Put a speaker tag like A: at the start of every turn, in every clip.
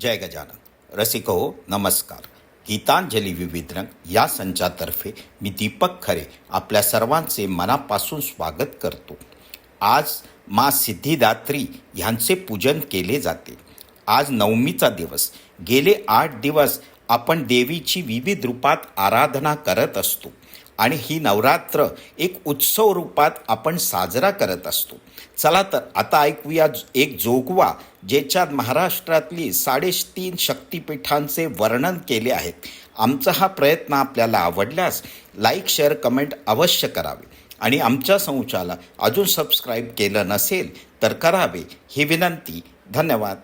A: जय गजानन। रसिक हो नमस्कार। गीतांजली विविध रंग या संचातर्फे मी दीपक खरे आपल्या सर्वांचे मनापासून स्वागत करतो. आज मा सिद्धिदात्री ह्यांचे पूजन केले जाते. आज नवमीचा दिवस. गेले आठ दिवस आपण देवीची विविध रूपात आराधना करत असतो. आणि ही नवरात्र एक उत्सव रूपात आपण साजरा करत असतो. चला तर आता ऐकूया एक जोगवा ज्याच्यात महाराष्ट्रातली साडेतीन शक्तिपीठांचे वर्णन केले आहेत. आमचा हा प्रयत्न आपल्याला आवडल्यास लाईक शेअर कमेंट अवश्य करावे. आणि आमच्या संचाला अजून सबस्क्राईब केलं नसेल तर करावे ही विनंती. धन्यवाद.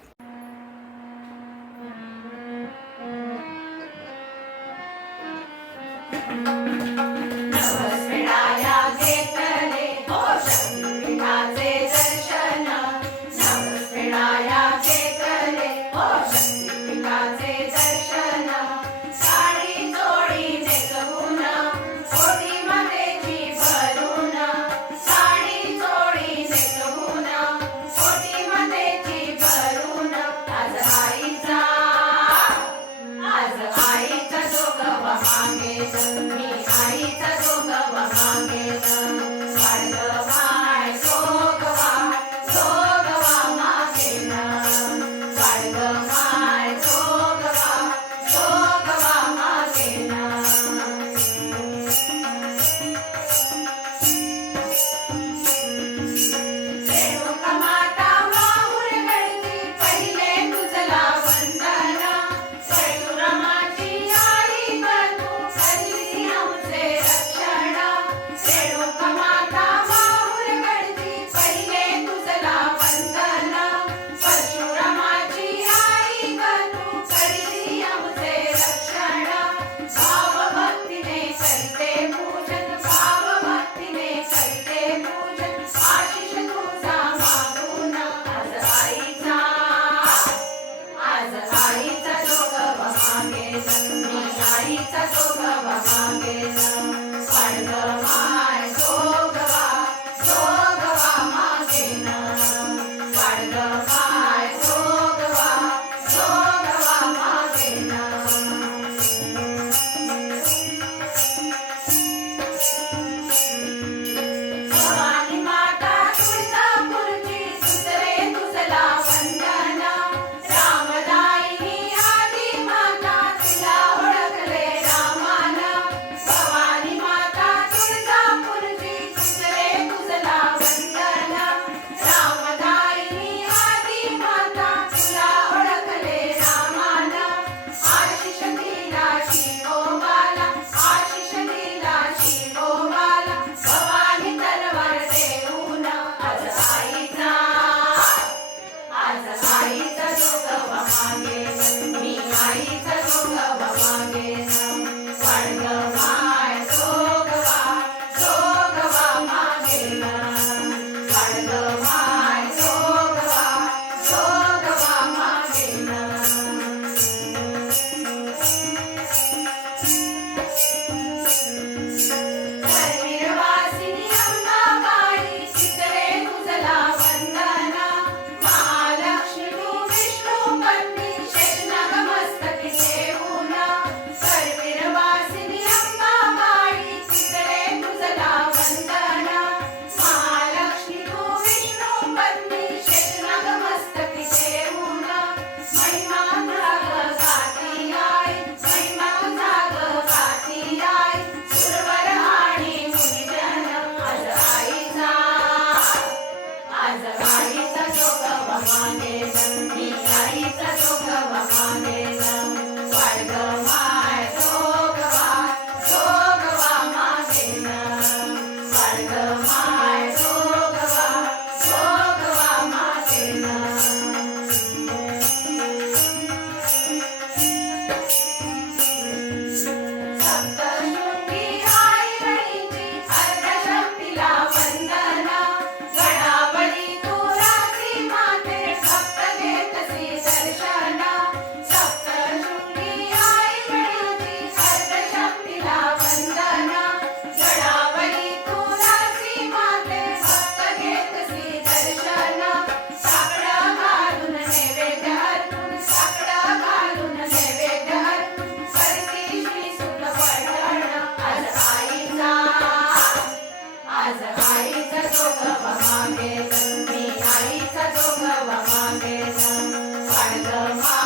B: Yes.